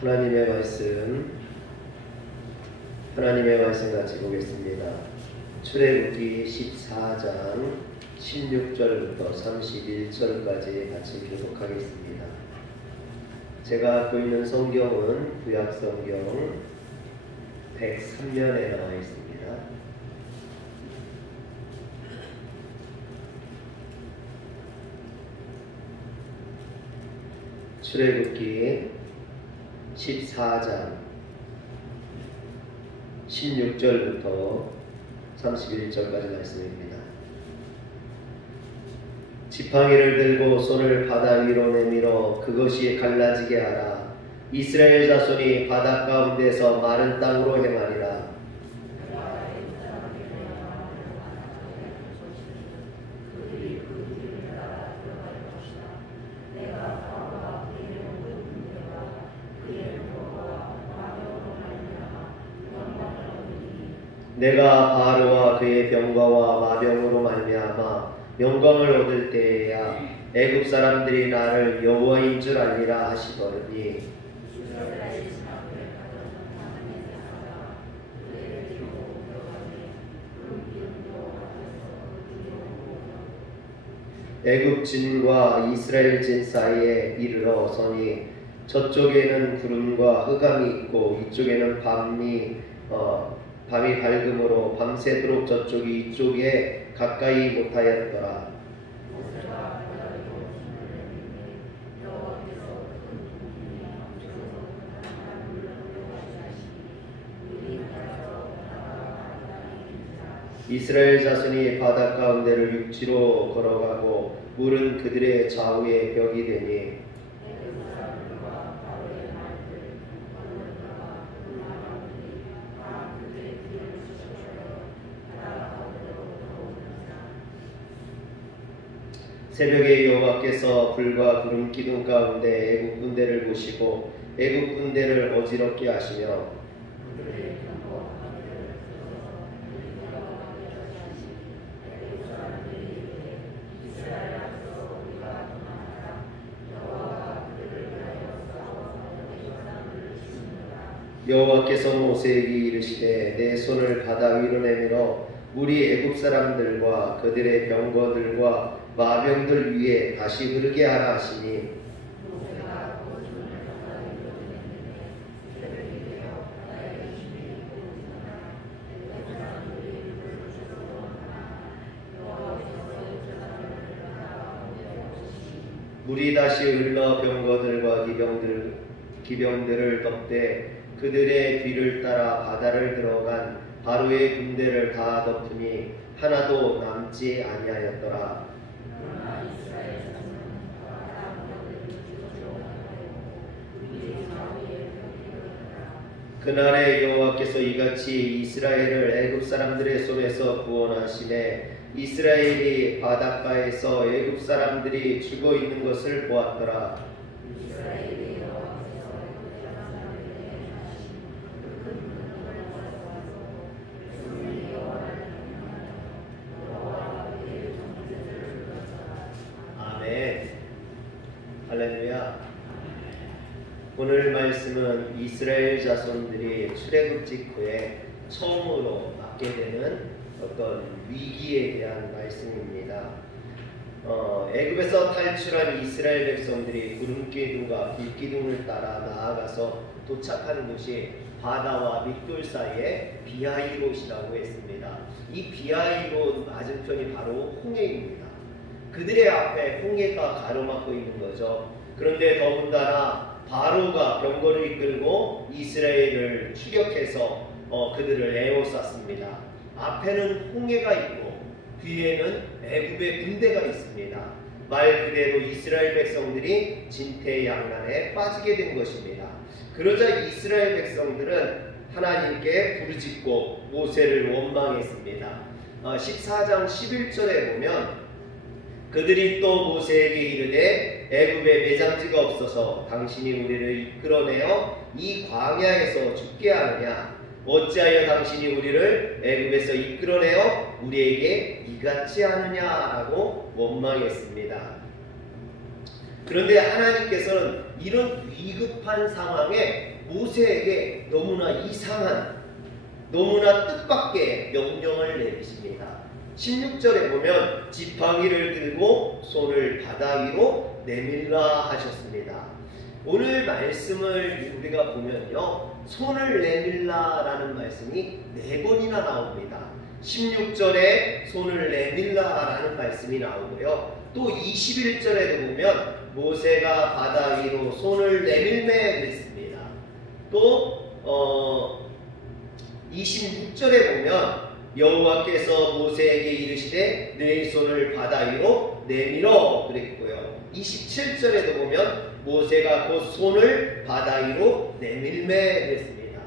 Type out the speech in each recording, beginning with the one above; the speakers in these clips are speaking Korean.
하나님의 말씀 같이 보겠습니다. 출애굽기 14장 16절부터 31절까지 같이 교독하겠습니다. 제가 갖고 있는 성경은 구약성경 103면에 나와 있습니다. 출애굽기 14장 16절부터 31절까지 말씀입니다. 지팡이를 들고 손을 바다 위로 내밀어 그것이 갈라지게 하라. 이스라엘 자손이 바다 가운데서 마른 땅으로 행하리라. 내가 바로와 그의 병거와 마병으로 말미암아 영광을 얻을 때에야 애굽 사람들이 나를 여호와인 줄 알리라 하시더니 애굽 진과 이스라엘 진 사이에 이르러 서니 저쪽에는 구름과 흑암이 있고 이쪽에는 밤이 밝음으로 밤새도록 저쪽이 이쪽에 가까이 못하였더라. 이스라엘 자손이 바다 가운데를 육지로 걸어가고 물은 그들의 좌우에 벽이 되니 새벽에 여호와께서 불과 구름 기둥 가운데 애굽 군대를 보시고 애굽 군대를 어지럽게 하시며 여호와께서 모세에게 이르시되 내 손을 바다 위로 내밀어 물이 애굽 사람들과 그들의 병거들과 마병들 위에 다시 흐르게 하라 하시니 물이 다시 흘러 병거들과 기병들을 덮되 그들의 뒤를 따라 바다를 들어간 바로의 군대를 다 덮으니 하나도 남지 아니하였더라. 그날에 여호와께서 이같이 이스라엘을 애굽 사람들의 손에서 구원하시매 이스라엘이 바닷가에서 애굽 사람들이 죽어 있는 것을 보았더라. 아멘. 할렐루야. 오늘 말씀은 이스라엘 자손들이 출애굽 직후에 처음으로 맞게 되는 어떤 위기에 대한 말씀입니다. 애굽에서 탈출한 이스라엘 백성들이 구름기둥과 불기둥을 따라 나아가서 도착하는 곳이 바다와 밑돌 사이에 비하이롯이라고 했습니다. 이 비하이롯 맞은편이 바로 홍해입니다. 그들의 앞에 홍해가 가로막고 있는 거죠. 그런데 더군다나 바로가 병거를 이끌고 이스라엘을 추격해서 그들을 에워쌌습니다. 앞에는 홍해가 있고 뒤에는 애굽의 군대가 있습니다. 말 그대로 이스라엘 백성들이 진퇴양난에 빠지게 된 것입니다. 그러자 이스라엘 백성들은 하나님께 부르짖고 모세를 원망했습니다. 14장 11절에 보면 그들이 또 모세에게 이르되 애굽에 매장지가 없어서 당신이 우리를 이끌어내어 이 광야에서 죽게 하느냐? 어찌하여 당신이 우리를 애굽에서 이끌어내어 우리에게 이같이 하느냐라고 원망했습니다. 그런데 하나님께서는 이런 위급한 상황에 모세에게 너무나 이상한, 너무나 뜻밖의 명령을 내리십니다. 16절에 보면 지팡이를 들고 손을 바다 위로 내밀라 하셨습니다. 오늘 말씀을 우리가 보면요, 손을 내밀라라는 말씀이 4번이나 나옵니다. 16절에 손을 내밀라라는 말씀이 나오고요, 또 21절에도 보면 모세가 바다 위로 손을 내밀매 그랬습니다. 또 26절에 보면 여호와께서 모세에게 이르시되 내 손을 바다 위로 내밀어 그랬고요, 27절에도 보면 모세가 곧 손을 바다 위로 내밀매 그랬습니다.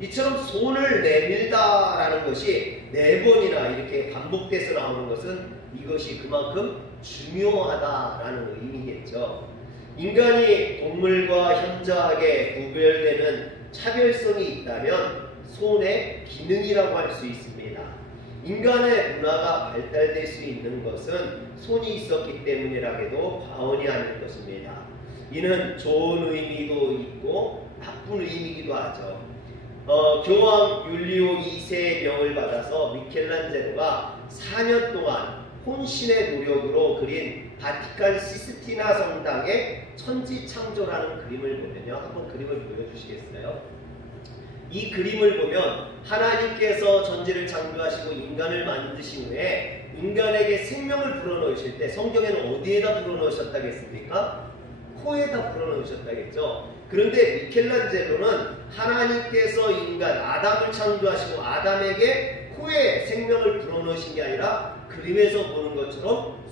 이처럼 손을 내밀다라는 것이 4번이나 이렇게 반복돼서 나오는 것은 이것이 그만큼 중요하다라는 의미겠죠. 인간이 동물과 현저하게 구별되는 차별성이 있다면 손의 기능이라고 할 수 있습니다. 인간의 문화가 발달될 수 있는 것은 손이 있었기 때문이라고도 과언이 아닐 것입니다. 이는 좋은 의미도 있고 나쁜 의미이기도 하죠. 교황 율리오 2세의 병을 받아서 미켈란젤로가 4년 동안 혼신의 노력으로 그린 바티칸 시스티나 성당의 천지창조라는 그림을 보면요, 한번 그림을 보여주시겠어요? 이 그림을 보면 하나님께서 전지를 창조하시고 인간을 만드신 후에 인간에게 생명을 불어넣으실 때 성경에는 어디에다 불어넣으셨다겠습니까? 코에다 불어넣으셨다겠죠. 그런데 미켈란젤로는 하나님께서 인간 아담을 창조하시고 아담에게 코에 생명을 불어넣으신 게 아니라 그림에서 보는 것처럼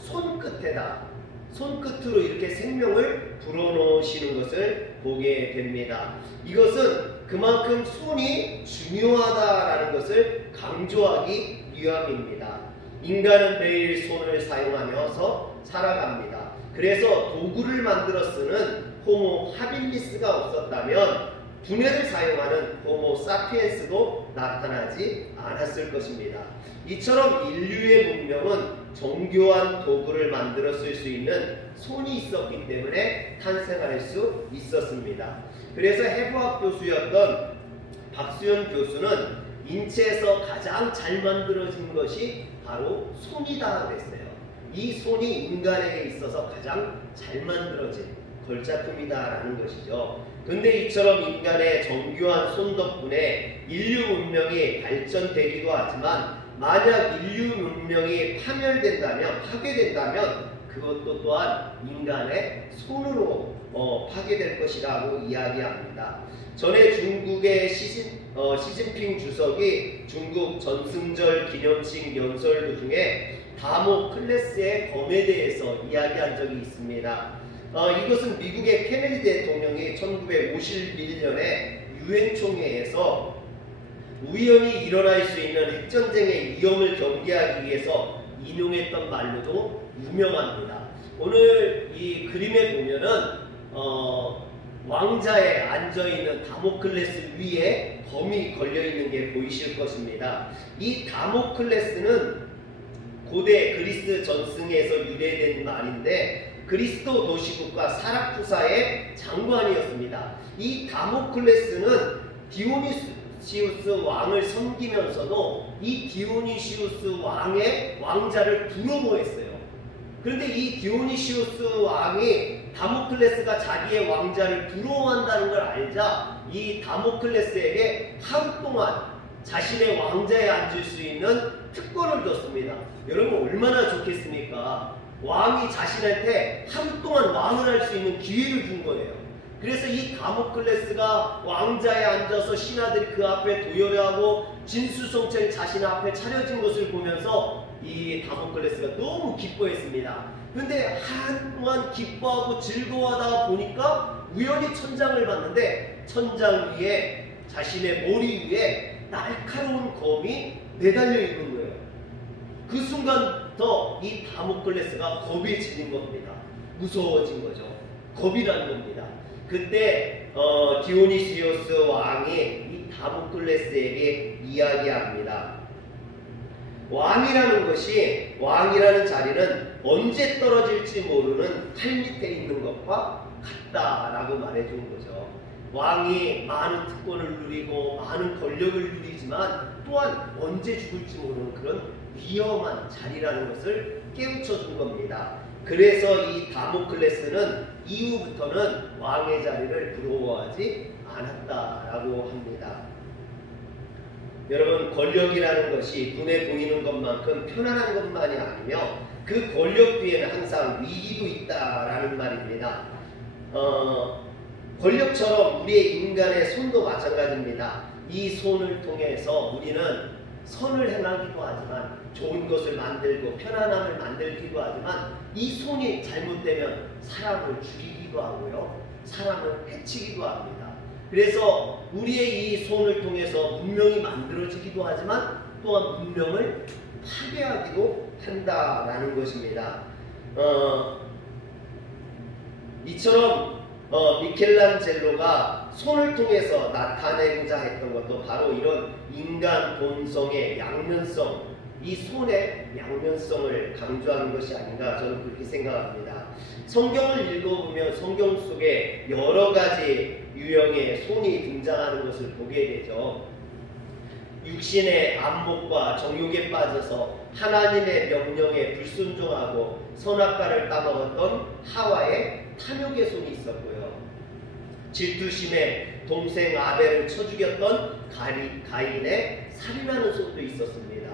손끝으로 이렇게 생명을 불어넣으시는 것을 보게 됩니다. 이것은 그만큼 손이 중요하다라는 것을 강조하기 위함입니다. 인간은 매일 손을 사용하면서 살아갑니다. 그래서 도구를 만들어 쓰는 호모 하빌리스가 없었다면 두뇌를 사용하는 호모 사피엔스도 나타나지 않았을 것입니다. 이처럼 인류의 문명은 정교한 도구를 만들어 쓸 수 있는 손이 있었기 때문에 탄생할 수 있었습니다. 그래서 해부학 교수였던 박수현 교수는 인체에서 가장 잘 만들어진 것이 바로 손이다 그랬어요. 이 손이 인간에게 있어서 가장 잘 만들어진 걸작품이다라는 것이죠. 근데 이처럼 인간의 정교한 손 덕분에 인류 문명이 발전되기도 하지만 만약 인류 문명이 파괴된다면 그것도 또한 인간의 손으로 파괴될 것이라고 이야기합니다. 전에 중국의 시진핑 주석이 중국 전승절 기념식 연설 도중에 다모클레스의 검에 대해서 이야기한 적이 있습니다. 이것은 미국의 케네디 대통령이 1951년에 유엔 총회에서 우연히 일어날 수 있는 핵전쟁의 위험을 경계하기 위해서 인용했던 말로도 유명합니다. 오늘 이 그림에 보면은 왕자에 앉아있는 다모클레스 위에 검이 걸려있는 게 보이실 것입니다. 이 다모클레스는 고대 그리스 전승에서 유래된 말인데 그리스도 도시국가 사라쿠사의 장관이었습니다. 이 다모클레스는 디오니시우스 왕을 섬기면서도 이 디오니시우스 왕의 왕자를 부러워했어요. 그런데 이 디오니시우스 왕이 다모클레스가 자기의 왕자를 부러워한다는 걸 알자 이 다모클레스에게 하루 동안 자신의 왕자에 앉을 수 있는 특권을 줬습니다. 여러분 얼마나 좋겠습니까? 왕이 자신한테 하루 동안 왕을 할 수 있는 기회를 준 거예요. 그래서 이 다모클레스가 왕자에 앉아서 신하들이 그 앞에 도열하고 진수성찬이 자신 앞에 차려진 것을 보면서 이 다모클레스가 너무 기뻐했습니다. 근데 한동안 기뻐하고 즐거워하다 보니까 우연히 천장을 봤는데 천장 위에 자신의 머리 위에 날카로운 검이 매달려 있는 거예요. 그 순간부터 이 다모클레스가 겁이 질린 겁니다. 무서워진 거죠. 겁이라는 겁니다. 그때 디오니시우스 왕이 이 다모클레스에게 이야기합니다. 왕이라는 자리는 언제 떨어질지 모르는 칼 밑에 있는 것과 같다라고 말해준 거죠. 왕이 많은 특권을 누리고 많은 권력을 누리지만 또한 언제 죽을지 모르는 그런 위험한 자리라는 것을 깨우쳐 준 겁니다. 그래서 이 다모클레스는 이후부터는 왕의 자리를 부러워하지 않았다라고 합니다. 여러분, 권력이라는 것이 눈에 보이는 것만큼 편안한 것만이 아니며 그 권력 뒤에는 항상 위기도 있다라는 말입니다. 권력처럼 우리의 인간의 손도 마찬가지입니다. 이 손을 통해서 우리는 선을 행하기도 하지만 좋은 것을 만들고 편안함을 만들기도 하지만 이 손이 잘못되면 사람을 죽이기도 하고요. 사람을 해치기도 합니다. 그래서 우리의 이 손을 통해서 문명이 만들어지기도 하지만 또한 문명을 파괴하기도 한다라는 것입니다. 이처럼 미켈란젤로가 손을 통해서 나타내고자 했던 것도 바로 이런 인간 본성의 양면성, 이 손의 양면성을 강조하는 것이 아닌가 저는 그렇게 생각합니다. 성경을 읽어보면 성경 속에 여러 가지 유형의 손이 등장하는 것을 보게 되죠. 육신의 안목과 정욕에 빠져서 하나님의 명령에 불순종하고 선악과를 따먹었던 하와의 탐욕의 손이 있었고요. 질투심에 동생 아벨을 쳐 죽였던 가인의 살인하는 손도 있었습니다.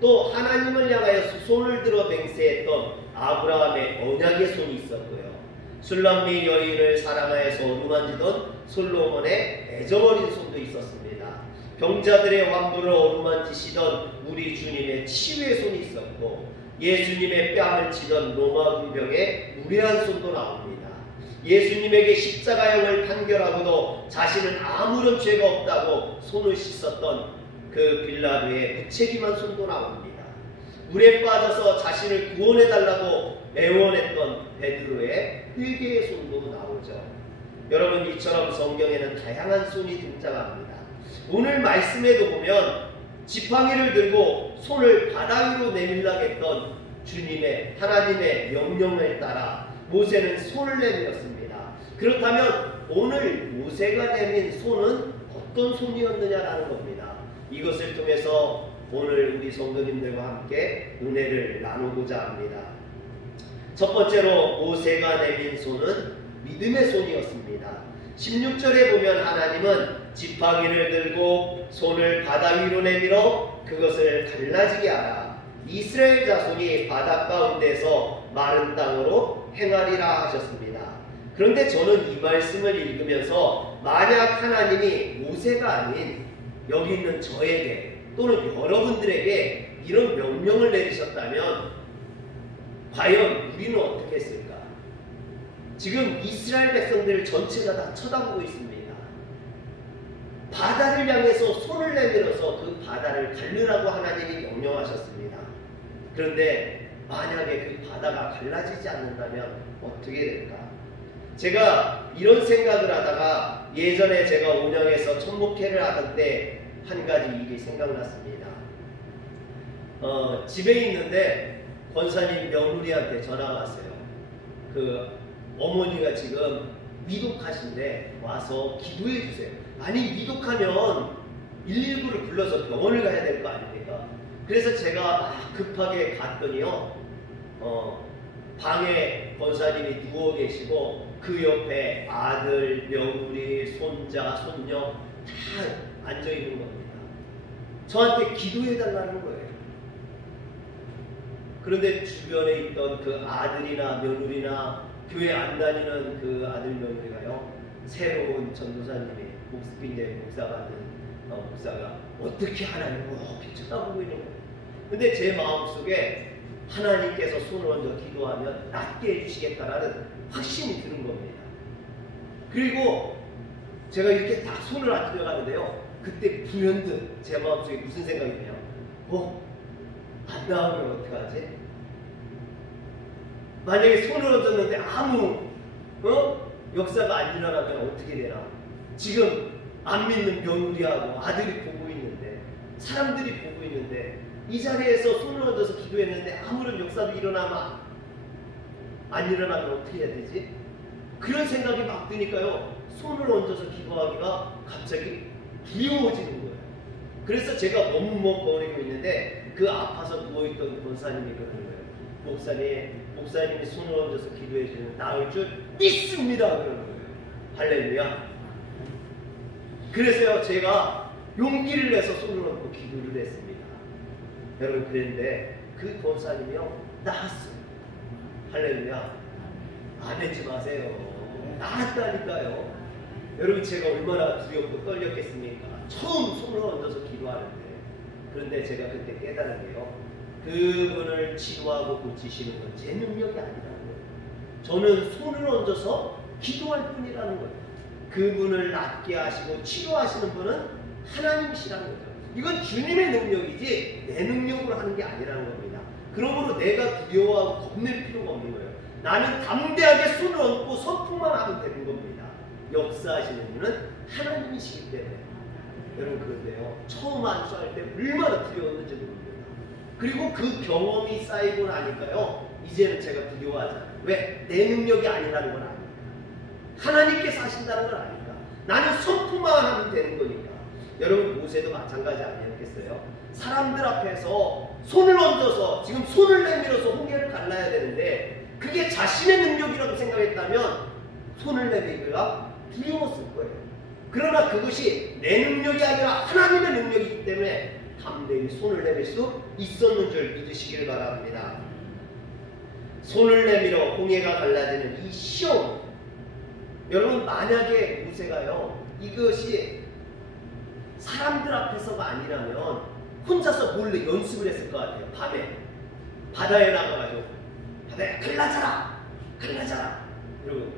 또 하나님을 향하여 손을 들어 맹세했던 아브라함의 언약의 손이 있었고요. 술람미 여인을 사랑하여서 어루만지던 솔로몬의 애정어린 손도 있었습니다. 병자들의 완부를 어루만지시던 우리 주님의 치유의 손이 있었고 예수님의 뺨을 치던 로마 군병의 무례한 손도 나옵니다. 예수님에게 십자가형을 판결하고도 자신은 아무런 죄가 없다고 손을 씻었던 그 빌라도의 무책임한 손도 나옵니다. 물에 빠져서 자신을 구원해달라고 애원했던 베드로의 회개의 손도 나오죠. 여러분, 이처럼 성경에는 다양한 손이 등장합니다. 오늘 말씀에도 보면 지팡이를 들고 손을 바다 위로 내밀라 했던 주님의 하나님의 명령을 따라 모세는 손을 내밀었습니다. 그렇다면 오늘 모세가 내민 손은 어떤 손이었느냐라는 겁니다. 이것을 통해서 오늘 우리 성도님들과 함께 은혜를 나누고자 합니다. 첫 번째로 모세가 내민 손은 믿음의 손이었습니다. 16절에 보면 하나님은 지팡이를 들고 손을 바다 위로 내밀어 그것을 갈라지게 하라. 이스라엘 자손이 바다 가운데서 마른 땅으로 행하리라 하셨습니다. 그런데 저는 이 말씀을 읽으면서 만약 하나님이 모세가 아닌 여기 있는 저에게 또는 여러분들에게 이런 명령을 내리셨다면 과연 우리는 어떻게 했을까? 지금 이스라엘 백성들 전체가 다 쳐다보고 있습니다. 바다를 향해서 손을 내밀어서 그 바다를 가르라고 하나님이 명령하셨습니다. 그런데 만약에 그 바다가 갈라지지 않는다면 어떻게 될까? 제가 이런 생각을 하다가 예전에 제가 온양에서 천목회를 하던 때 한 가지 일이 생각났습니다. 집에 있는데 권사님 며느리한테 전화가 왔어요. 그 어머니가 지금 위독하신데 와서 기도해 주세요. 아니, 위독하면 119를 불러서 병원을 가야 될 거 아닙니까? 그래서 제가 막 급하게 갔더니요, 방에 권사님이 누워 계시고 그 옆에 아들, 며느리, 손자, 손녀 다 앉아있는 겁니다. 저한테 기도해달라는 거예요. 그런데 주변에 있던 그 아들이나 며느리나 교회 안 다니는 그 아들, 며느리가요, 새로운 전도사님이 목사 받은 목사가 어떻게 하나님을 이렇게 쳐다보고 있는 거예요. 근데 제 마음속에 하나님께서 손을 얹어 기도하면 낫게 해주시겠다라는 확신이 드는 겁니다. 그리고 제가 이렇게 딱 손을 안 들어가는데요, 그때 불현듯 제 마음속에 무슨 생각이 드냐, 안 나오면 어떡하지? 만약에 손을 얹었는데 아무 역사가 안 일어나면 어떻게 되나? 지금 안 믿는 며느리하고 아들이 보고 있는데, 사람들이 보고 있는데, 이 자리에서 손을 얹어서 기도했는데 아무런 역사도 안 일어나면 어떻게 해야 되지? 그런 생각이 막 드니까요. 손을 얹어서 기도하기가 갑자기 두려워지는 거예요. 그래서 제가 머뭇거리고 있는데 그 아파서 누워있던 권사님이 그러는 거예요. 목사님이 손을 얹어서 기도해 주면 나을 줄 믿습니다. 그러는 거예요. 할렐루야. 그래서요, 제가 용기를 내서 손을 얹고 기도를 했습니다. 여러분, 그랬는데 그 권사님이요, 나았어요. 할렐루야. 안 했지 마세요. 나았다니까요. 여러분, 제가 얼마나 두렵고 떨렸겠습니까? 처음 손을 얹어서 기도하는데. 그런데 제가 그때 깨달은 게요, 그분을 치료하고 고치시는 건 제 능력이 아니라는 거예요. 저는 손을 얹어서 기도할 뿐이라는 거예요. 그분을 낫게 하시고 치료하시는 분은 하나님이시라는 거죠. 이건 주님의 능력이지 내 능력으로 하는 게 아니라는 겁니다. 그러므로 내가 두려워하고 겁낼 필요가 없는 거예요. 나는 담대하게 손을 얹고 선포만 하면 되는 겁니다. 역사하시는 분은 하나님이시기 때문에. 여러분, 그런데요, 처음 안수할 때 얼마나 두려웠는지 모릅니다. 그리고 그 경험이 쌓이고 나니까요, 이제는 제가 두려워하지 않아요. 왜? 내 능력이 아니라는 건 아니니까. 하나님께서 하신다는 건 아니니까. 나는 선포만 하면 되는 거니까. 여러분, 모세도 마찬가지 아니었겠어요? 사람들 앞에서 손을 얹어서 지금 손을 내밀어서 홍해를 갈라야 되는데 그게 자신의 능력이라고 생각했다면 손을 내밀기가 두려웠을 거예요. 그러나 그것이 내 능력이 아니라 하나님의 능력이기 때문에 담대히 손을 내밀 수 있었는 줄 믿으시길 바랍니다. 손을 내밀어 홍해가 갈라지는 이 시험, 여러분, 만약에 모세가요, 이것이 사람들 앞에서가 아니라면 혼자서 몰래 연습을 했을 것 같아요. 밤에 바다에 나가가지고 바다에 갈라져라 여러분,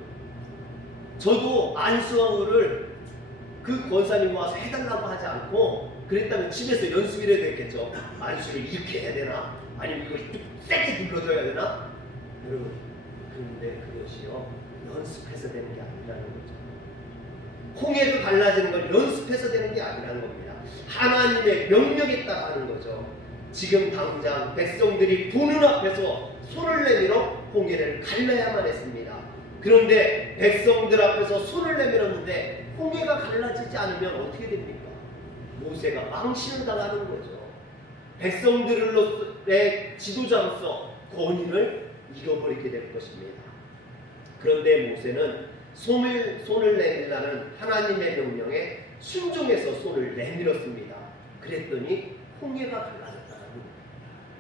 저도 안수를 그 권사님 와서 해달라고 하지 않고 그랬다면 집에서 연습이라도 했겠죠. 안수를 이렇게 해야 되나? 아니면 이걸 세게 눌러줘야 되나? 여러분, 그런데 그것이요, 연습해서 되는 게 아니라는 거죠. 홍해도 갈라지는 건 연습해서 되는 게 아니라는 겁니다. 하나님의 명령에 따라 하는 거죠. 지금 당장 백성들이 보는 앞에서 손을 내밀어 홍해를 갈라야만 했습니다. 그런데 백성들 앞에서 손을 내밀었는데 홍해가 갈라지지 않으면 어떻게 됩니까? 모세가 망신을 당하는 거죠. 백성들의 지도자로서 권위를 잃어버리게 될 것입니다. 그런데 모세는 손을 내밀라는 하나님의 명령에 순종해서 손을 내밀었습니다. 그랬더니 홍해가 갈라졌다는 거예요.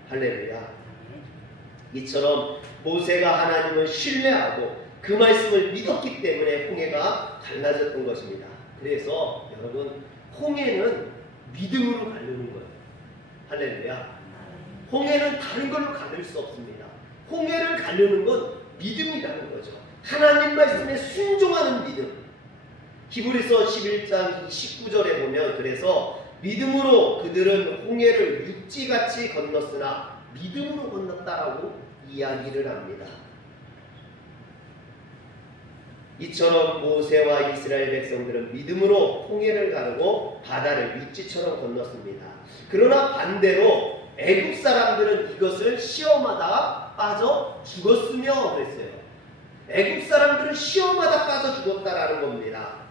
할렐루야. 이처럼 모세가 하나님을 신뢰하고 그 말씀을 믿었기 때문에 홍해가 갈라졌던 것입니다. 그래서 여러분, 홍해는 믿음으로 가르는 거예요. 할렐루야. 홍해는 다른 걸로 가를 수 없습니다. 홍해를 가르는 건 믿음이라는 거죠. 하나님 말씀에 순종하는 믿음. 히브리서 11장 19절에 보면, 그래서 믿음으로 그들은 홍해를 육지같이 건넜으나 믿음으로 건넜다라고 이야기를 합니다. 이처럼 모세와 이스라엘 백성들은 믿음으로 홍해를 가르고 바다를 육지처럼 건넜습니다. 그러나 반대로 애국 사람들은 이것을 시험하다가 빠져 죽었으며 그랬어요. 애국 사람들은 시험하다 빠져 죽었다라는 겁니다.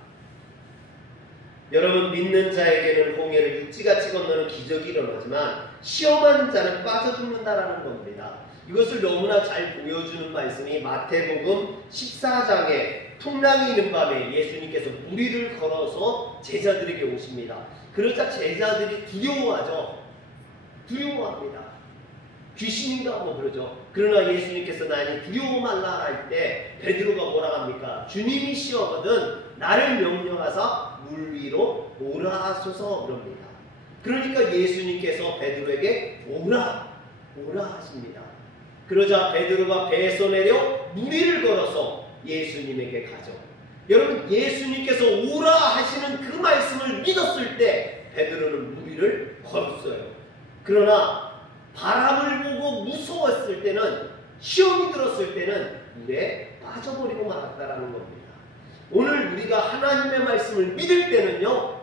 여러분, 믿는 자에게는 홍해를 육지같이 건너는 기적이 일어나지만 시험하는 자는 빠져 죽는다라는 겁니다. 이것을 너무나 잘 보여주는 말씀이 마태복음 14장에 풍랑이 있는 밤에 예수님께서 무리를 걸어서 제자들에게 오십니다. 그러자 제자들이 두려워하죠. 두려워합니다. 귀신인가 뭐 그러죠. 그러나 예수님께서 나니 두려워 말라 할 때 베드로가 뭐라 합니까? 주님이시여거든 나를 명령하사 물 위로 오라 하소서 그럽니다. 그러니까 예수님께서 베드로에게 오라 하십니다. 그러자 베드로가 배에서 내려 무리를 걸어서 예수님에게 가죠. 여러분, 예수님께서 오라 하시는 그 말씀을 믿었을 때 베드로는 무리를 걸었어요. 그러나 바람을 보고 무서웠을 때는, 시험이 들었을 때는 물에 빠져버리고 말았다라는 겁니다. 오늘 우리가 하나님의 말씀을 믿을 때는요,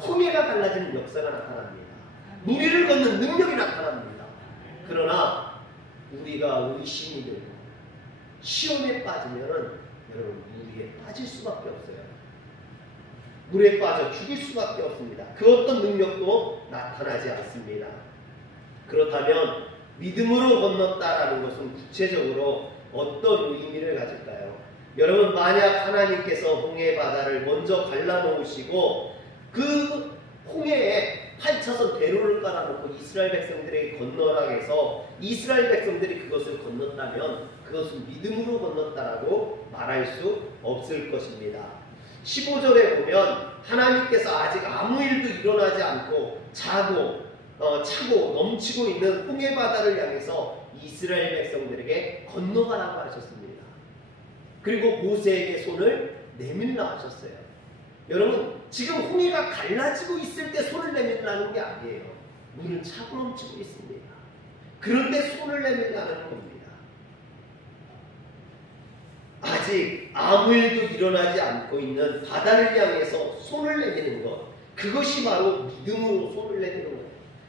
홍해가 갈라지는 역사가 나타납니다. 무리를 걷는 능력이 나타납니다. 그러나 우리가 의심이 들고 시험에 빠지면은 여러분 물에 빠질 수밖에 없어요. 물에 빠져 죽을 수밖에 없습니다. 그 어떤 능력도 나타나지 않습니다. 그렇다면 믿음으로 건넜다라는 것은 구체적으로 어떤 의미를 가질까요? 여러분, 만약 하나님께서 홍해 바다를 먼저 갈라놓으시고 그 홍해에 8차선 대로를 깔아놓고 이스라엘 백성들에게 건너라 해서 이스라엘 백성들이 그것을 건넜다면 그것은 믿음으로 건넜다라고 말할 수 없을 것입니다. 15절에 보면 하나님께서 아직 아무 일도 일어나지 않고 차고 넘치고 있는 홍해 바다를 향해서 이스라엘 백성들에게 건너가라고 하셨습니다. 그리고 모세에게 손을 내밀라 하셨어요. 여러분, 지금 홍해가 갈라지고 있을 때 손을 내밀라는 게 아니에요. 물은 차고 넘치고 있습니다. 그런데 손을 내밀라는 겁니다. 아직 아무 일도 일어나지 않고 있는 바다를 향해서 손을 내미는 것, 그것이 바로 믿음으로 손을 내미는 거예요.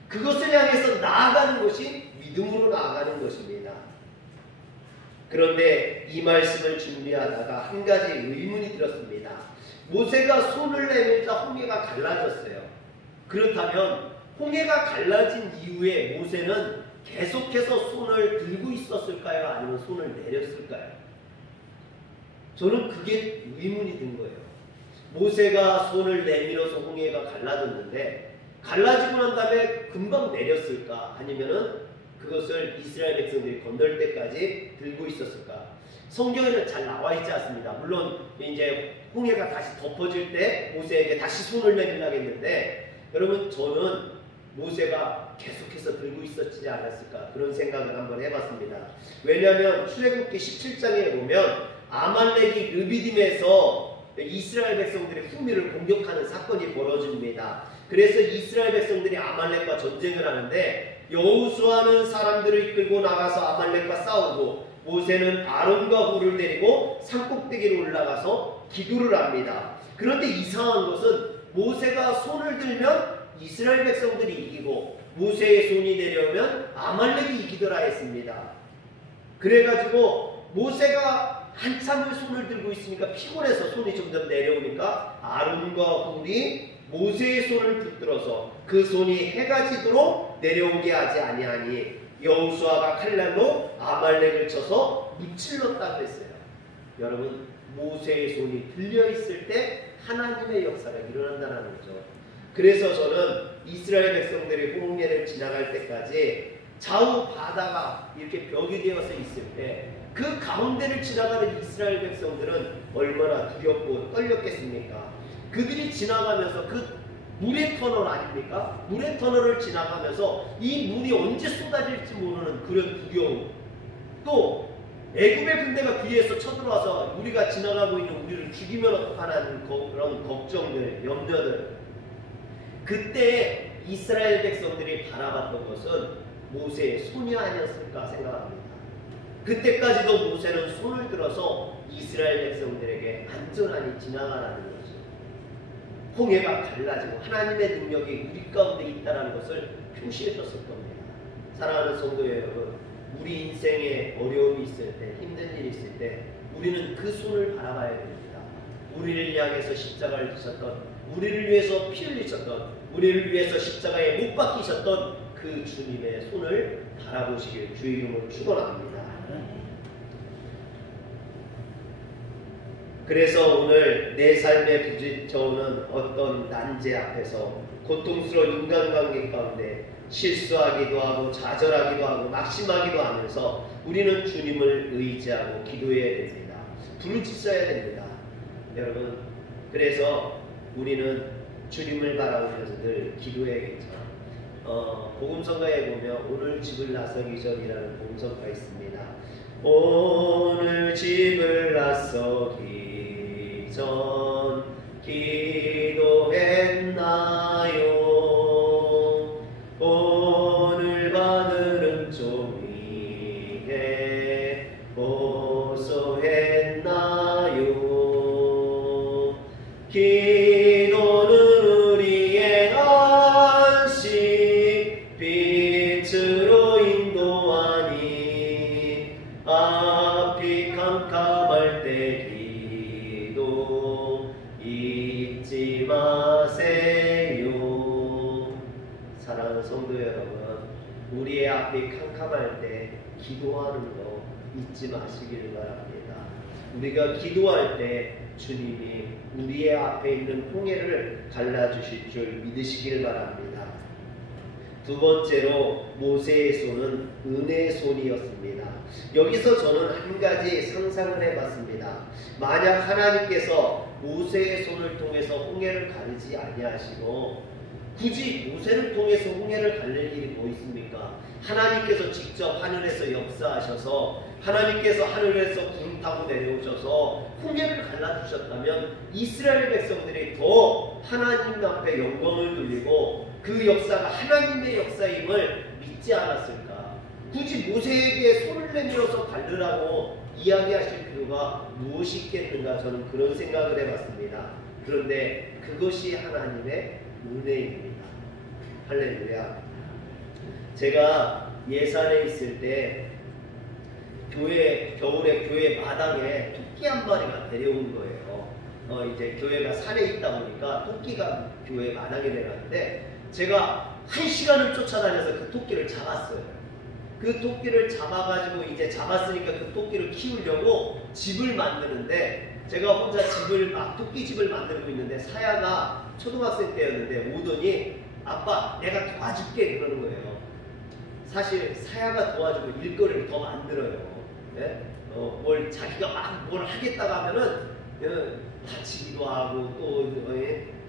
그것을 향해서 나아가는 것이 믿음으로 나아가는 것입니다. 그런데 이 말씀을 준비하다가 한 가지 의문이 들었습니다. 모세가 손을 내밀자 홍해가 갈라졌어요. 그렇다면 홍해가 갈라진 이후에 모세는 계속해서 손을 들고 있었을까요? 아니면 손을 내렸을까요? 저는 그게 의문이 든 거예요. 모세가 손을 내밀어서 홍해가 갈라졌는데 갈라지고 난 다음에 금방 내렸을까? 아니면은 그것을 이스라엘 백성들이 건널 때까지 들고 있었을까? 성경에는 잘 나와 있지 않습니다. 물론 이제 홍해가 다시 덮어질 때 모세에게 다시 손을 내밀라고 했는데, 여러분, 저는 모세가 계속해서 들고 있었지 않았을까 그런 생각을 한번 해봤습니다. 왜냐하면 출애굽기 17장에 보면 아말렉이 르비딤에서 이스라엘 백성들의 후미를 공격하는 사건이 벌어집니다. 그래서 이스라엘 백성들이 아말렉과 전쟁을 하는데 여호수아는 사람들을 이끌고 나가서 아말렉과 싸우고 모세는 아론과 훌을 데리고 산꼭대기로 올라가서 기도를 합니다. 그런데 이상한 것은 모세가 손을 들면 이스라엘 백성들이 이기고 모세의 손이 내려오면 아말렉이 이기더라 했습니다. 그래가지고 모세가 한참을 손을 들고 있으니까 피곤해서 손이 점점 내려오니까 아론과 훌이 모세의 손을 붙들어서 그 손이 해가 지도록 내려오게 하지 아니하니 여호수아가 칼날로 아말렉을 쳐서 무찔렀다고 했어요. 여러분, 모세의 손이 들려있을 때 하나님의 역사가 일어난다는 거죠. 그래서 저는 이스라엘 백성들이 홍해를 지나갈 때까지 좌우 바다가 이렇게 벽이 되어서 있을 때 그 가운데를 지나가는 이스라엘 백성들은 얼마나 두렵고 떨렸겠습니까? 그들이 지나가면서 그 물의 터널 아닙니까? 물의 터널을 지나가면서 이 물이 언제 쏟아질지 모르는 그런 두려움, 또 애굽의 군대가 뒤에서 쳐들어와서 우리가 지나가고 있는 우리를 죽이면 어떡하라는 그런 걱정들, 염려들, 그때 이스라엘 백성들이 바라봤던 것은 모세의 손이 아니었을까 생각합니다. 그때까지도 모세는 손을 들어서 이스라엘 백성들에게 안전하니 지나가라는 거죠. 홍해가 갈라지고 하나님의 능력이 우리 가운데 있다는 것을 표시해 줬을 겁니다. 사랑하는 성도 여러분, 우리 인생에 어려움이 있을 때, 힘든 일이 있을 때 우리는 그 손을 바라봐야 됩니다. 우리를 향해서 십자가를 지셨던, 우리를 위해서 피 흘리셨던, 우리를 위해서 십자가에 못 박히셨던 그 주님의 손을 바라보시길 주의 이름으로 축원합니다. 그래서 오늘 내 삶에 부딪혀오는 어떤 난제 앞에서 고통스러운 인간관계 가운데 실수하기도 하고 좌절하기도 하고 낙심하기도 하면서 우리는 주님을 의지하고 기도해야 됩니다. 부르짖어야 됩니다. 여러분, 그래서 우리는 주님을 바라보면서 늘 기도해야겠죠. 복음성가에 보면 오늘 집을 나서기 전이라는 복음성가 있습니다. 오늘 집을 나서기 전 기도했나요? 오늘 바늘은 종이에 호소했나요? 기도는 우리의 안식 빛으로 인도하니 앞이 캄캄할 때 안녕하세요. 사랑하는 성도 여러분, 우리의 앞이 캄캄할 때 기도하는 거 잊지 마시길 바랍니다. 우리가 기도할 때 주님이 우리의 앞에 있는 홍해를 갈라주실 줄 믿으시길 바랍니다. 두 번째로 모세의 손은 은혜의 손이었습니다. 여기서 저는 한 가지 상상을 해봤습니다. 만약 하나님께서 모세의 손을 통해서 홍해를 가르지 아니하시고 굳이 모세를 통해서 홍해를 갈릴 일이 뭐 있습니까? 하나님께서 직접 하늘에서 역사하셔서 하나님께서 하늘에서 구름 타고 내려오셔서 홍해를 갈라주셨다면 이스라엘 백성들이 더 하나님 앞에 영광을 돌리고 그 역사가 하나님의 역사임을 믿지 않았을까? 굳이 모세에게 손을 내밀어서 갈르라고 이야기하실 필요가 무엇이 있겠는가? 저는 그런 생각을 해봤습니다. 그런데 그것이 하나님의 은혜입니다. 할렐루야. 제가 예산에 있을 때 겨울에 교회 마당에 토끼 한 마리가 데려온 거예요. 이제 교회가 산에 있다 보니까 토끼가 교회 마당에 내려왔는데 제가 1시간을 쫓아다녀서 그 토끼를 잡았어요. 그 토끼를 잡아가지고 이제 잡았으니까 그 토끼를 키우려고 집을 만드는데 제가 혼자 토끼 집을 만들고 있는데 사야가 초등학생 때였는데 오더니 아빠 내가 도와줄게 그러는 거예요. 사실 사야가 도와주고 일거리를 더 만들어요. 네? 뭘 자기가 막 뭘 하겠다고 하면은 다치기도 하고 또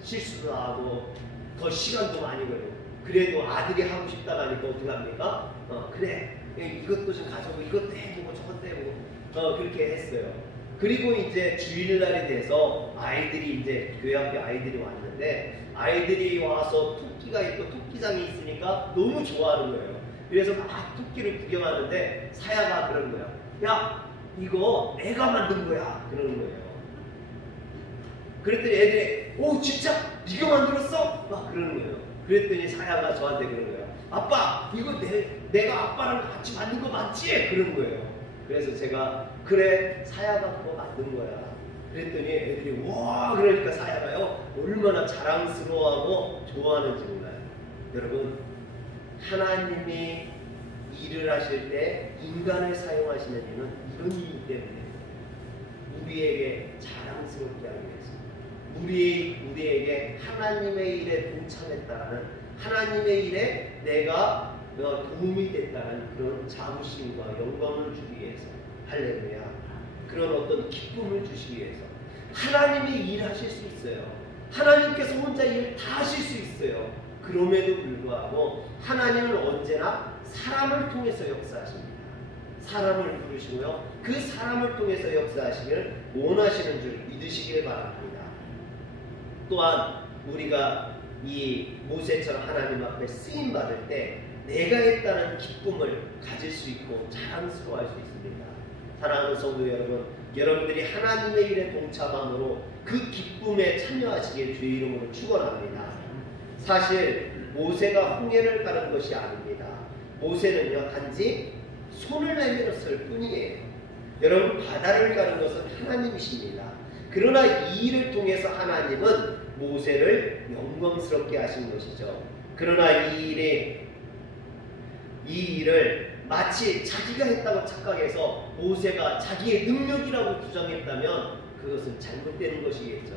실수도 하고 더 시간도 많이 걸리고 그래도 아들이 하고 싶다고 하니까 어떻게 합니까? 그래 이것도 좀 가져오고 이것도 해보고 저것도 해보고 그렇게 했어요. 그리고 이제 주일날이 돼서 아이들이 이제 교회 앞에 아이들이 왔는데 아이들이 와서 토끼가 있고 토끼장이 있으니까 너무 좋아하는 거예요. 그래서 막 토끼를 구경하는데 사야가 그러는 거야. 야 이거 내가 만든 거야 그러는 거예요. 그랬더니 애들이 오 진짜 네가 만들었어? 막 그러는 거예요. 그랬더니 사야가 저한테 그러는 거예요. 아빠 이거 내가 아빠랑 같이 만든 거 맞지? 그러는 거예요. 그래서 제가 그래 사야가 그거 만든 거야. 그랬더니 애들이 와 그러니까 사야가요 얼마나 자랑스러워하고 좋아하는지 몰라요. 여러분 하나님이 일을 하실 때 인간을 사용하시는 이유는 이런 이유 때문에 우리에게 자랑스럽게 하기 위해서 우리에게 하나님의 일에 동참했다는 하나님의 일에 내가 도움이 됐다는 그런 자부심과 영광을 주기 위해서 할렐루야 그런 어떤 기쁨을 주시기 위해서 하나님이 일하실 수 있어요. 하나님께서 혼자 일 다 하실 수 있어요. 그럼에도 불구하고 하나님은 언제나 사람을 통해서 역사하십니다. 사람을 부르시고요. 그 사람을 통해서 역사하시기를 원하시는 줄 믿으시길 바랍니다. 또한 우리가 이 모세처럼 하나님 앞에 쓰임 받을 때 내가 했다는 기쁨을 가질 수 있고 자랑스러워할 수 있습니다. 사랑하는 성도 여러분, 여러분들이 하나님의 일에 동참함으로 그 기쁨에 참여하시길 주의 이름으로 축원합니다. 사실 모세가 홍해를 가른 것이 아닙니다. 모세는요 단지 손을 내밀었을 뿐이에요. 여러분 바다를 가른 것은 하나님이십니다. 그러나 이 일을 통해서 하나님은 모세를 영광스럽게 하신 것이죠. 그러나 이 일을 마치 자기가 했다고 착각해서 모세가 자기의 능력이라고 주장했다면 그것은 잘못되는 것이겠죠.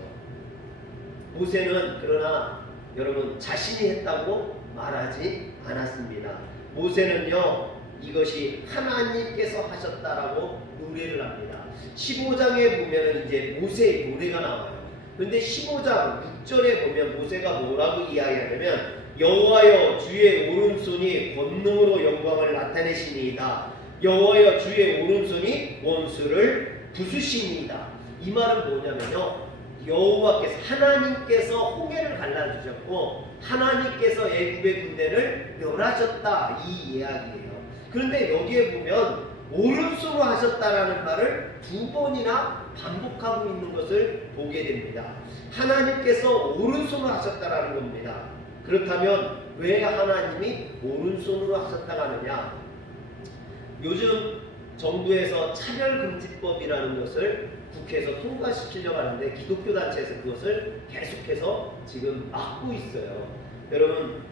모세는 그러나 여러분 자신이 했다고 말하지 않았습니다. 모세는요 이것이 하나님께서 하셨다라고 노래를 합니다. 15장에 보면 이제 모세의 노래가 나와요. 그런데 15장 6절에 보면 모세가 뭐라고 이야기하냐면 여호와여 주의 오른손이 권능으로 영광을 나타내시니이다. 여호와여 주의 오른손이 원수를 부수시니이다. 이 말은 뭐냐면요 여호와께서 하나님께서 홍해를 갈라주셨고 하나님께서 애굽의 군대를 멸하셨다 이 이야기예요. 그런데 여기에 보면 오른손으로 하셨다라는 말을 두 번이나 반복하고 있는 것을 보게 됩니다. 하나님께서 오른손으로 하셨다라는 겁니다. 그렇다면 왜 하나님이 오른손으로 하셨다고 하느냐? 요즘 정부에서 차별금지법이라는 것을 국회에서 통과시키려고 하는데 기독교 단체에서 그것을 계속해서 지금 막고 있어요. 여러분,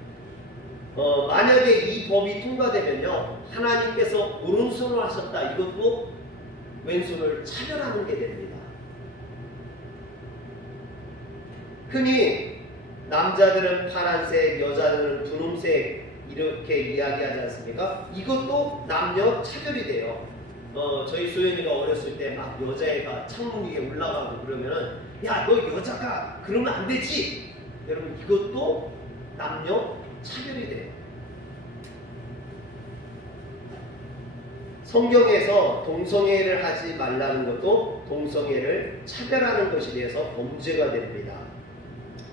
만약에 이 법이 통과되면요, 하나님께서 오른손을 하셨다, 이것도 왼손을 차별하는 게 됩니다. 흔히 남자들은 파란색, 여자들은 분홍색 이렇게 이야기하지 않습니까? 이것도 남녀 차별이 돼요. 저희 소연이가 어렸을 때 막 여자애가 창문 위에 올라가고 그러면은, 야, 너 여자가 그러면 안 되지! 여러분, 이것도 남녀 차별이 돼요. 성경에서 동성애를 하지 말라는 것도 동성애를 차별하는 것에 대해서 범죄가 됩니다.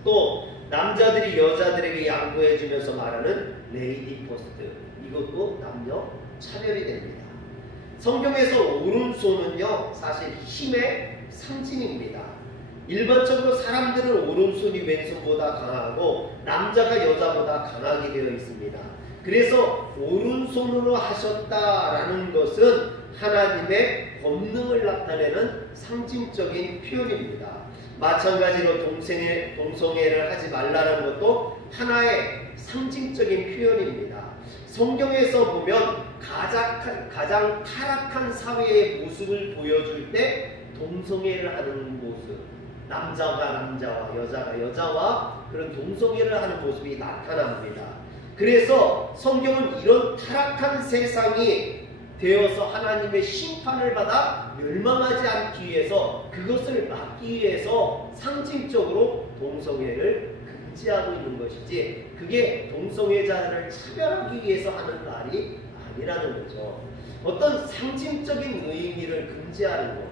또 남자들이 여자들에게 양보해주면서 말하는 레이디 퍼스트, 이것도 남녀 차별이 됩니다. 성경에서 오른손은요, 사실 힘의 상징입니다. 일반적으로 사람들은 오른손이 왼손보다 강하고 남자가 여자보다 강하게 되어 있습니다. 그래서 오른손으로 하셨다라는 것은 하나님의 권능을 나타내는 상징적인 표현입니다. 마찬가지로 동성애를 하지 말라는 것도 하나의 상징적인 표현입니다. 성경에서 보면 가장 타락한 사회의 모습을 보여줄 때 동성애를 하는 모습, 남자가 남자와 여자가 여자와 그런 동성애를 하는 모습이 나타납니다. 그래서 성경은 이런 타락한 세상이 되어서 하나님의 심판을 받아 멸망하지 않기 위해서, 그것을 막기 위해서 상징적으로 동성애를 금지하고 있는 것이지, 그게 동성애자를 차별하기 위해서 하는 말이 아니라는 거죠. 어떤 상징적인 의미를 금지하는 것,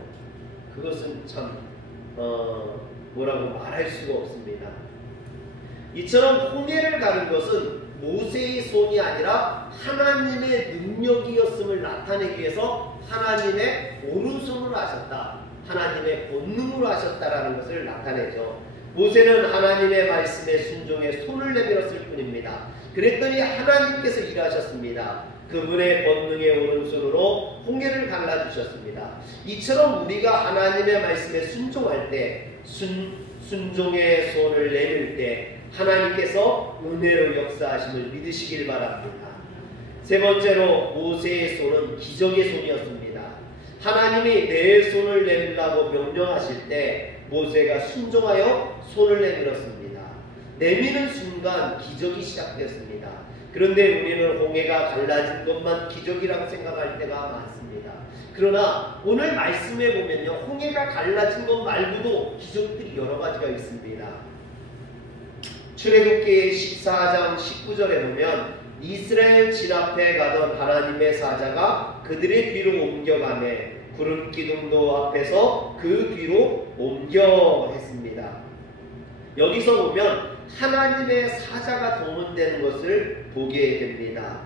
그것은 참 뭐라고 말할 수가 없습니다. 이처럼 홍해를 가른 것은 모세의 손이 아니라 하나님의 능력이었음을 나타내기 위해서 하나님의 오른손으로 하셨다, 하나님의 권능으로 하셨다라는 것을 나타내죠. 모세는 하나님의 말씀에 순종해 손을 내밀었을 뿐입니다. 그랬더니 하나님께서 일하셨습니다. 그분의 권능의 오른손으로 홍해를 갈라주셨습니다. 이처럼 우리가 하나님의 말씀에 순종할 때, 순종의 손을 내밀 때 하나님께서 은혜로 역사하심을 믿으시길 바랍니다. 세 번째로, 모세의 손은 기적의 손이었습니다. 하나님이 내 손을 내밀라고 명령하실 때 모세가 순종하여 손을 내밀었습니다. 내미는 순간 기적이 시작되었습니다. 그런데 우리는 홍해가 갈라진 것만 기적이라고 생각할 때가 많습니다. 그러나 오늘 말씀에 보면요, 홍해가 갈라진 것 말고도 기적들이 여러 가지가 있습니다. 출애굽기 14장 19절에 보면 이스라엘 진 앞에 가던 하나님의 사자가 그들의 뒤로 옮겨가매 구름 기둥도 앞에서 그 뒤로 옮겨 했습니다. 여기서 보면 하나님의 사자가 동원되는 것을 보게 됩니다.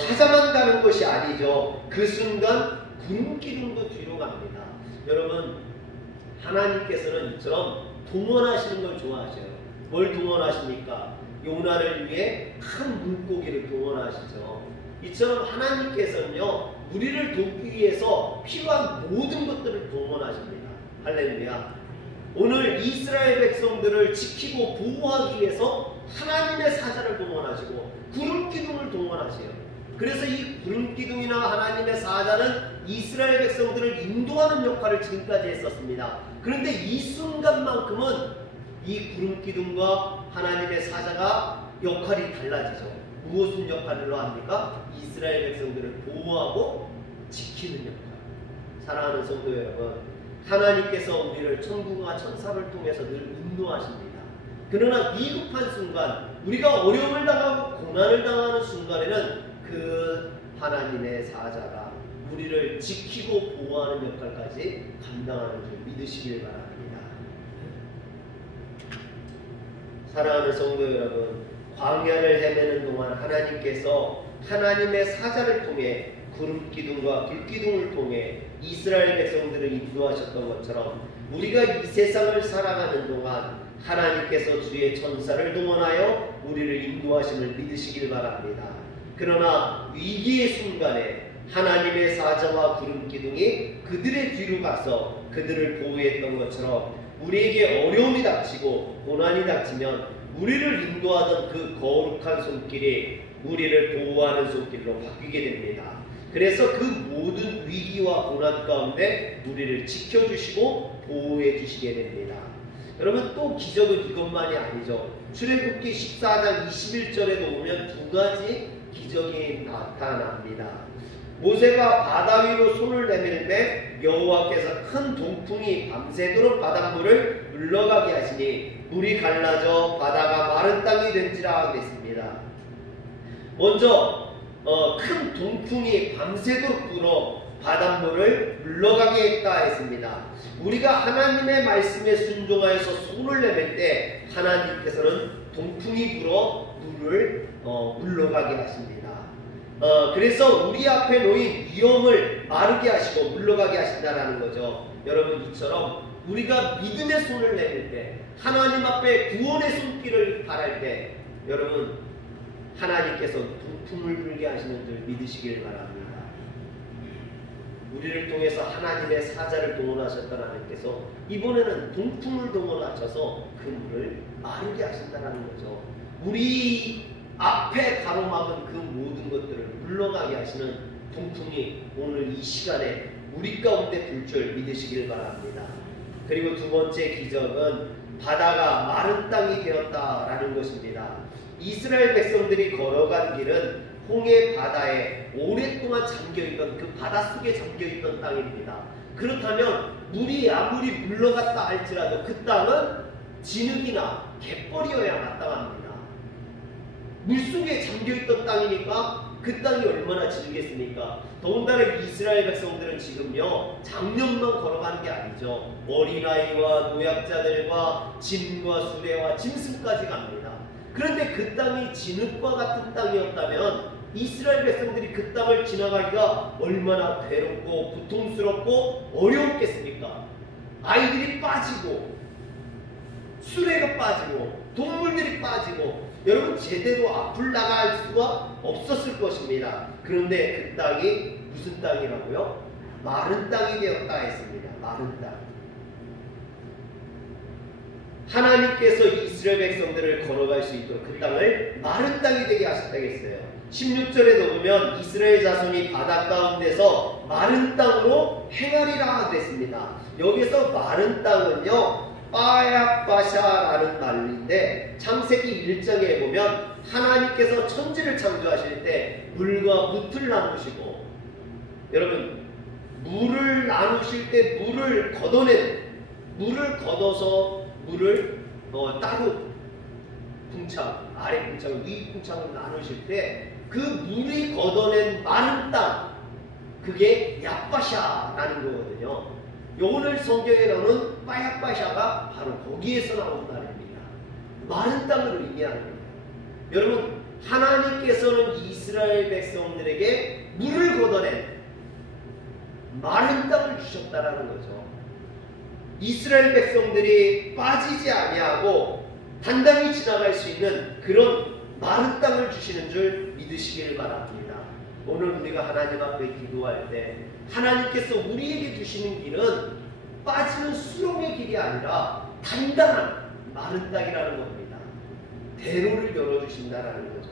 사자만 가는 것이 아니죠. 그 순간 구름 기둥도 뒤로 갑니다. 여러분, 하나님께서는 이처럼 동원하시는 걸 좋아하셔요. 뭘 동원하십니까? 요나를 위해 큰 물고기를 동원하시죠. 이처럼 하나님께서는요, 우리를 돕기 위해서 필요한 모든 것들을 동원하십니다. 할렐루야. 오늘 이스라엘 백성들을 지키고 보호하기 위해서 하나님의 사자를 동원하시고 구름 기둥을 동원하세요. 그래서 이 구름 기둥이나 하나님의 사자는 이스라엘 백성들을 인도하는 역할을 지금까지 했었습니다. 그런데 이 순간만큼은 이 구름 기둥과 하나님의 사자가 역할이 달라지죠. 무엇을 역할로 합니까? 이스라엘 백성들을 보호하고 지키는 역할. 사랑하는 성도 여러분, 하나님께서 우리를 천국과 천사를 통해서 늘 인도하십니다. 그러나 위급한 순간, 우리가 어려움을 당하고 고난을 당하는 순간에는 그 하나님의 사자가 우리를 지키고 보호하는 역할까지 감당하는 줄 믿으시길 바랍니다. 사랑하는 성도 여러분, 광야를 헤매는 동안 하나님께서 하나님의 사자를 통해 구름 기둥과 불 기둥을 통해 이스라엘 백성들을 인도하셨던 것처럼 우리가 이 세상을 살아가는 동안 하나님께서 주의 천사를 동원하여 우리를 인도하심을 믿으시길 바랍니다. 그러나 위기의 순간에 하나님의 사자와 구름 기둥이 그들의 뒤로 가서 그들을 보호했던 것처럼 우리에게 어려움이 닥치고 고난이 닥치면 우리를 인도하던 그 거룩한 손길이 우리를 보호하는 손길로 바뀌게 됩니다. 그래서 그 모든 위기와 고난 가운데 우리를 지켜주시고 보호해 주시게 됩니다. 여러분, 또 기적은 이것만이 아니죠. 출애굽기 14장 21절에도 보면 두 가지 기적이 나타납니다. 모세가 바다 위로 손을 내밀 때 여호와께서 큰 동풍이 밤새도록 바닷물을 물러가게 하시니 물이 갈라져 바다가 마른 땅이 된지라 그랬습니다. 먼저 큰 동풍이 밤새도록 불어 바닷물을 물러가게 했다 했습니다. 우리가 하나님의 말씀에 순종하여서 손을 내밀 때 하나님께서는 동풍이 불어 물을 물러가게 하십니다. 그래서 우리 앞에 놓인 위험을 마르게 하시고 물러가게 하신다라는 거죠. 여러분, 이처럼 우리가 믿음의 손을 내밀 때, 하나님 앞에 구원의 손길을 바랄 때, 여러분, 하나님께서 동풍을 불게 하시는 줄 믿으시길 바랍니다. 우리를 통해서 하나님의 사자를 동원하셨던 하나님께서 이번에는 동풍을 동원하셔서 그 물을 마르게 하신다는 거죠. 우리 앞에 가로막은 그 모든 것들을 물러가게 하시는 동풍이 오늘 이 시간에 우리 가운데 불 줄 믿으시길 바랍니다. 그리고 두 번째 기적은 바다가 마른 땅이 되었다라는 것입니다. 이스라엘 백성들이 걸어간 길은 홍해 바다에 오랫동안 잠겨있던 그 바닷속에 잠겨있던 땅입니다. 그렇다면 물이 아무리 물러갔다 할지라도 그 땅은 진흙이나 갯벌이어야 마땅합니다. 물속에 잠겨있던 땅이니까 그 땅이 얼마나 질겠습니까? 더군다나 이스라엘 백성들은 지금요, 장년만 걸어가는 게 아니죠. 어린아이와 노약자들과 짐과 수레와 짐승까지 갑니다. 그런데 그 땅이 진흙과 같은 땅이었다면 이스라엘 백성들이 그 땅을 지나가기가 얼마나 괴롭고 고통스럽고 어려웠겠습니까? 아이들이 빠지고 수레가 빠지고 동물들이 빠지고 여러분, 제대로 앞을 나갈 수가 없었을 것입니다. 그런데 그 땅이 무슨 땅이라고요? 마른 땅이 되었다 했습니다. 마른 땅. 하나님께서 이스라엘 백성들을 걸어갈 수 있도록 그 땅을 마른 땅이 되게 하셨다고 했어요. 16절에도 보면 이스라엘 자손이 바다 가운데서 마른 땅으로 행하리라 됐습니다. 여기서 마른 땅은요, 빠야빠샤라는 말인데 창세기 1장에 보면 하나님께서 천지를 창조하실 때 물과 뭇을 나누시고, 여러분, 물을 나누실 때 물을 걷어서 물을 따로 풍창, 아래 풍창, 위 풍창을 나누실 때 그 물이 걷어낸 마른 땅, 그게 야빠샤라는 거거든요. 오늘 성경에 나오는 빠야빠샤가 바로 거기에서 나온 말입니다. 마른 땅을 의미하는 거예요. 여러분, 하나님께서는 이스라엘 백성들에게 물을 걷어낸 마른 땅을 주셨다라는 거죠. 이스라엘 백성들이 빠지지 아니하고 단단히 지나갈 수 있는 그런 마른 땅을 주시는 줄 믿으시길 바랍니다. 오늘 우리가 하나님 앞에 기도할 때 하나님께서 우리에게 주시는 길은 빠지는 수렁의 길이 아니라 단단한 마른 땅이라는 겁니다. 대로를 열어주신다라는 거죠.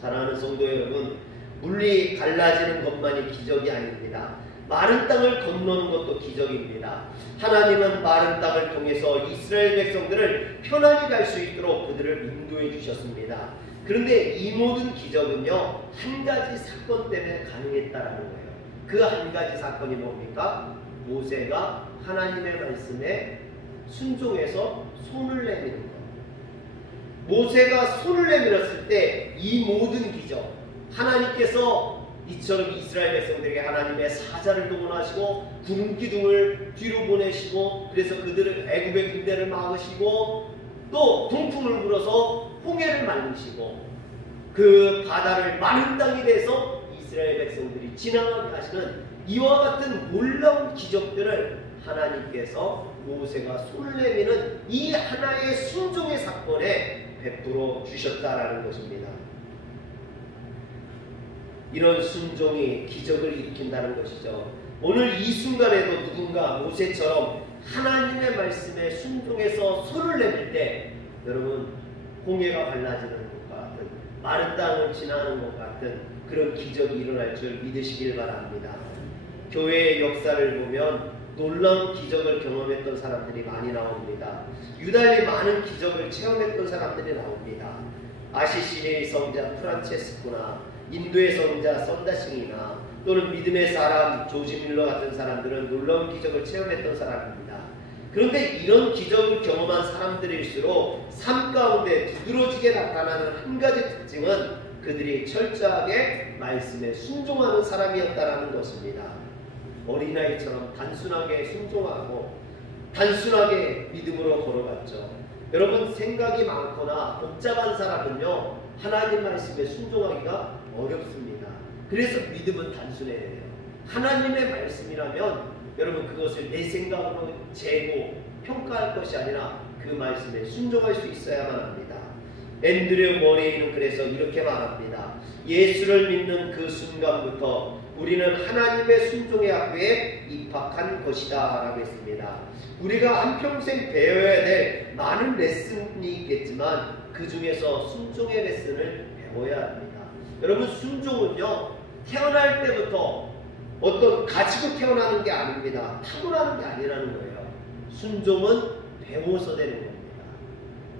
사랑하는 성도 여러분, 물이 갈라지는 것만이 기적이 아닙니다. 마른 땅을 건너는 것도 기적입니다. 하나님은 마른 땅을 통해서 이스라엘 백성들을 편안히 갈 수 있도록 그들을 인도해 주셨습니다. 그런데 이 모든 기적은요, 한 가지 사건 때문에 가능했다라는 거예요. 그 한 가지 사건이 뭡니까? 모세가 하나님의 말씀에 순종해서 손을 내미는 것. 모세가 손을 내밀었을 때 이 모든 기적, 하나님께서 이처럼 이스라엘 백성들에게 하나님의 사자를 동원하시고 구름 기둥을 뒤로 보내시고, 그래서 그들을 애굽의 군대를 막으시고, 또 동풍을 불어서 홍해를 말리시고 그 바다를 마른 땅이 돼서 이스라엘 백성들이 지나가게 하시는 이와 같은 놀라운 기적들을 하나님께서 모세가 손을 내미는 이 하나의 순종의 사건에 베풀어 주셨다라는 것입니다. 이런 순종이 기적을 일으킨다는 것이죠. 오늘 이 순간에도 누군가 모세처럼 하나님의 말씀에 순종해서 손을 내밀 때 여러분 홍해가 갈라지는 것과 같은 마른 땅을 지나는 것 같은 그런 기적이 일어날 줄 믿으시길 바랍니다. 교회의 역사를 보면 놀라운 기적을 경험했던 사람들이 많이 나옵니다. 유달리 많은 기적을 체험했던 사람들이 나옵니다. 아시시리의 성자 프란체스코나 인도의 성자 썬다싱이나 또는 믿음의 사람 조지 밀러 같은 사람들은 놀라운 기적을 체험했던 사람입니다. 그런데 이런 기적을 경험한 사람들일수록 삶 가운데 두드러지게 나타나는 한 가지 특징은 그들이 철저하게 말씀에 순종하는 사람이었다라는 것입니다. 어린아이처럼 단순하게 순종하고 단순하게 믿음으로 걸어갔죠. 여러분 생각이 많거나 복잡한 사람은요 하나님 말씀에 순종하기가 어렵습니다. 그래서 믿음은 단순해야 돼요. 하나님의 말씀이라면 여러분 그것을 내 생각으로 재고 평가할 것이 아니라 그 말씀에 순종할 수 있어야만 합니다. 앤드류 머레이는 그래서 이렇게 말합니다. 예수를 믿는 그 순간부터 우리는 하나님의 순종의 학교에 입학한 것이다 라고 했습니다. 우리가 한평생 배워야 될 많은 레슨이 있겠지만 그 중에서 순종의 레슨을 배워야 합니다. 여러분 순종은요 태어날 때부터 어떤 가지고 태어나는 게 아닙니다. 타고나는 게 아니라는 거예요. 순종은 배워서 되는 겁니다.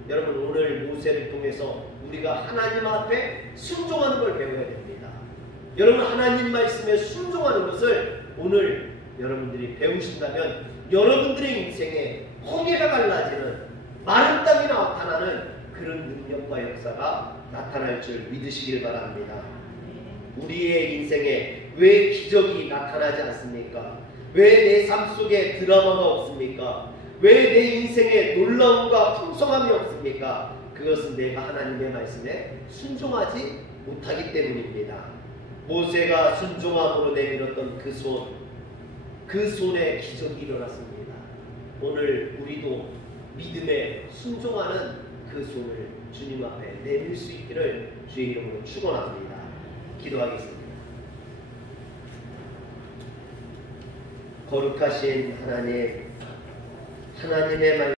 여러분 오늘 모세를 통해서 우리가 하나님 앞에 순종하는 걸 배워야 됩니다. 여러분 하나님 말씀에 순종하는 것을 오늘 여러분들이 배우신다면 여러분들의 인생에 홍해가 갈라지는 마른 땅이 나타나는 그런 능력과 역사가 나타날 줄 믿으시길 바랍니다. 우리의 인생에 왜 기적이 나타나지 않습니까? 왜 내 삶 속에 드라마가 없습니까? 왜 내 인생에 놀라움과 풍성함이 없습니까? 그것은 내가 하나님의 말씀에 순종하지 못하기 때문입니다. 모세가 순종함으로 내밀었던 그 손에 기적이 일어났습니다. 오늘 우리도 믿음에 순종하는 그 손을 주님 앞에 내밀 수 있기를 주의 이름으로 축원합니다. 기도하겠습니다. 거룩하신 하나님, 하나님의 말